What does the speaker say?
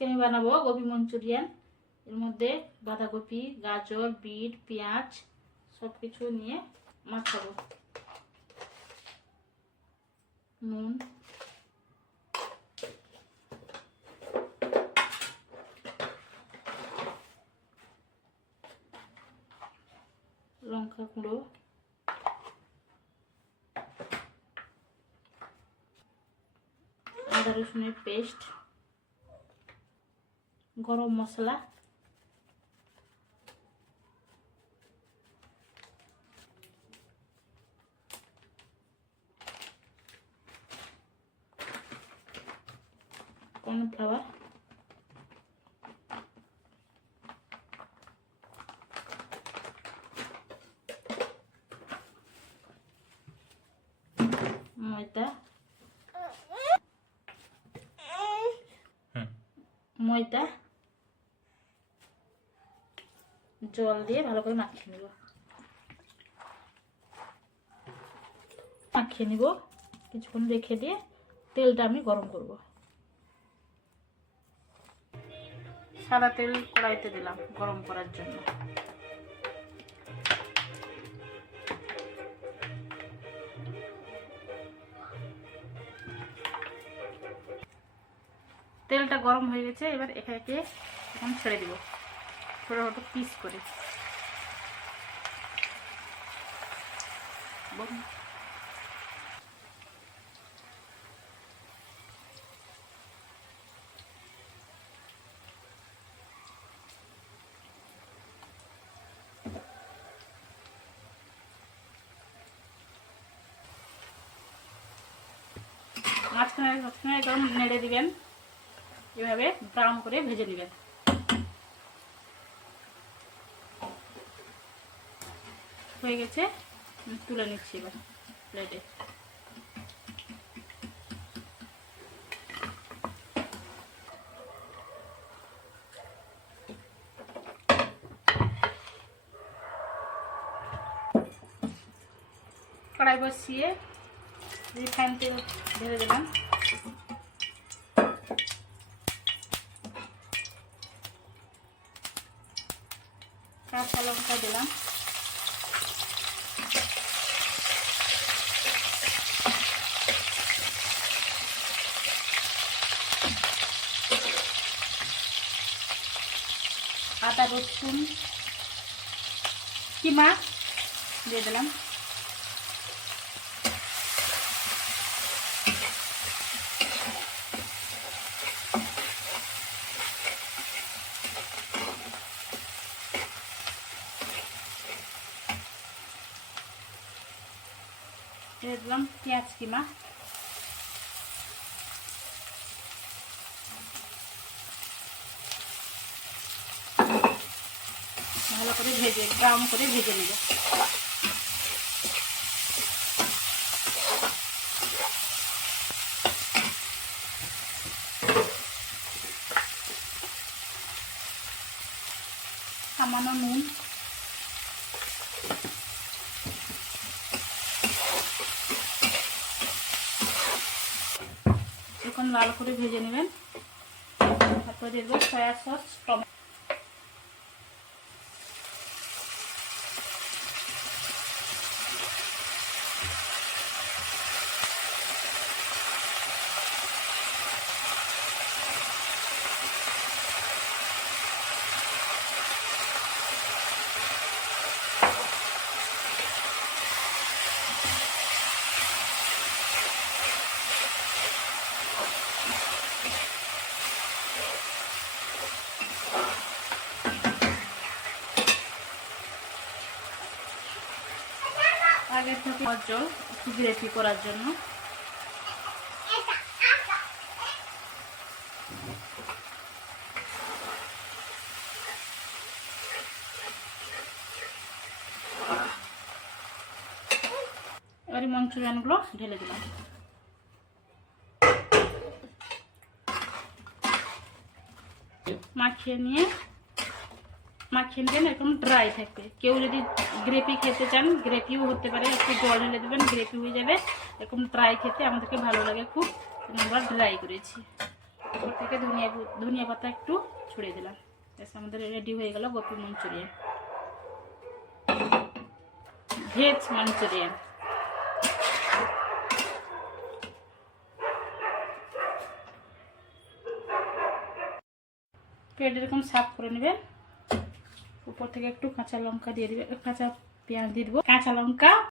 আজকে আমি বানাবো গোবি মঞ্চুরিয়ান। এর মধ্যে বাঁধাকপি, গাজর, বিট, পেঁয়াজ সব কিছু নিয়ে মাখাবো। নুন, লঙ্কা গুঁড়ো, আদা রসুনের পেস্ট, গরম মশলা, কর্নফ্লাওয়ার, ময়দা, জল দিয়ে ভালো করে মাখিয়ে নিব। কিছুক্ষণ রেখে দিয়ে তেলটা আমি গরম করব। সাদা তেল কড়াইতে দিলাম গরম করার জন্য। তেলটা গরম হয়ে গেছে, এবার একে একে এখন ছেড়ে দিব ছোটো ছোটো পিস করে। মাঝখানে একদম নেড়ে দিবেন, এভাবে ব্রাউন করে ভেজে নেবেন। হয়ে গেছে, তুলে নিচ্ছি এবার প্লেটে। কড়াই বসিয়ে রিফাইন তেল ঢেলে দিলাম। কাঁচা লঙ্কা দিলাম, আদা রসুন কিমা দিয়ে দিলাম, দিয়ে দিলাম পেঁয়াজ কিমা, ভালো করে ভেজে ব্রাউন করে ভেজে নেব। সামান্য নুন, এখন লাল করে ভেজে নেবেন। তারপরে দিয়ে দেবো সয়া সস, টমেটো, আগে থেকে জল একটু গ্রেভি করার জন্য। এবারে মঞ্চুরিয়ানগুলো ঢেলে দিলাম। মাখিয়ে নেবেন, এরকম ড্রাই থাকবে। কেউ যদি গ্রেভি খেতে চান গ্রেভিও হতে পারে, একটু জল ঢেলে দেবেন, গ্রেভি হয়ে যাবে। এরকম ড্রাই খেতে আমাদেরকে ভালো লাগে খুব, আমরা ড্রাই করেছি। উপর থেকে ধনিয়া পাতা একটু ছড়িয়ে দিলাম। ব্যাস আমাদের রেডি হয়ে গেল Gopi Manchurian, veg Manchurian. Plate এরকম সাফ করে নেবেন। উপর থেকে একটু কাঁচা লঙ্কা দিয়ে দিবেন, কাঁচা পেঁয়াজ দিয়ে দেবো, কাঁচা লঙ্কা